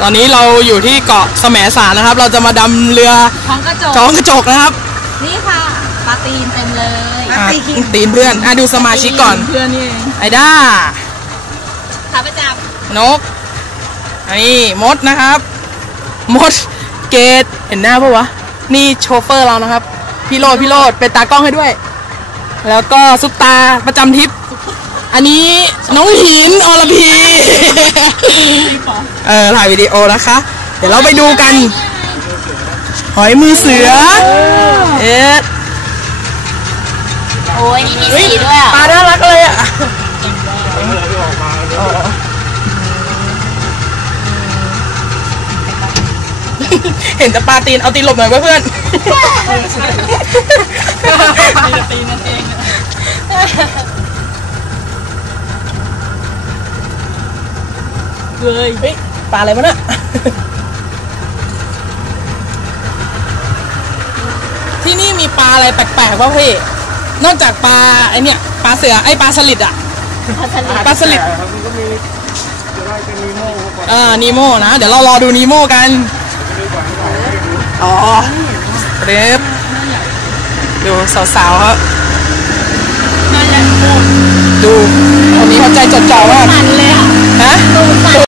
ตอนนี้เราอยู่ที่เกาะแสมสารนะครับ เราจะมาดำเรือท้องกระจกจ้องกระจกนะครับ นี่ค่ะปลาตีนเต็มเลยอะตีนเพื่อนอะดูสมาชิกก่อนเพื่อนนี่เองไอด้าขาประจนกอันนี้มดนะครับ มดเกตเห็นหน้าปะวะ นี่โชเฟอร์เรานะครับ พี่โรดพี่โรดเป็นตากล้องให้ด้วย แล้วก็ซุปตาประจำทริป อันนี้น้องหินอรพี เออถ่ายวิดีโอนะคะ เดี๋ยวเราไปดูกัน หอยมือเสือ เอ๊ะำโอ้ยนี่มีสีด้วยอะปลาน่ารักเลยอะเห็นแต่ปลาตีนเอาตีนหลบหน่อยเว้ยเพื่อนตีนนั่นเองเลยเฮ้ย ปลาอะไรวะน่ะที่นี่มีปลาอะไรแปลกๆวะพี่ นอกจากปลาไอเนี่ยปลาเสือไอปลาสลิดอะปลาสลิดครับมันก็มีจะได้เป็นนีโม่เข้าไปอ่านีโมนะ เดี๋ยวเรารอดูนีโมกันอ๋อเรฟดูสาวๆครับ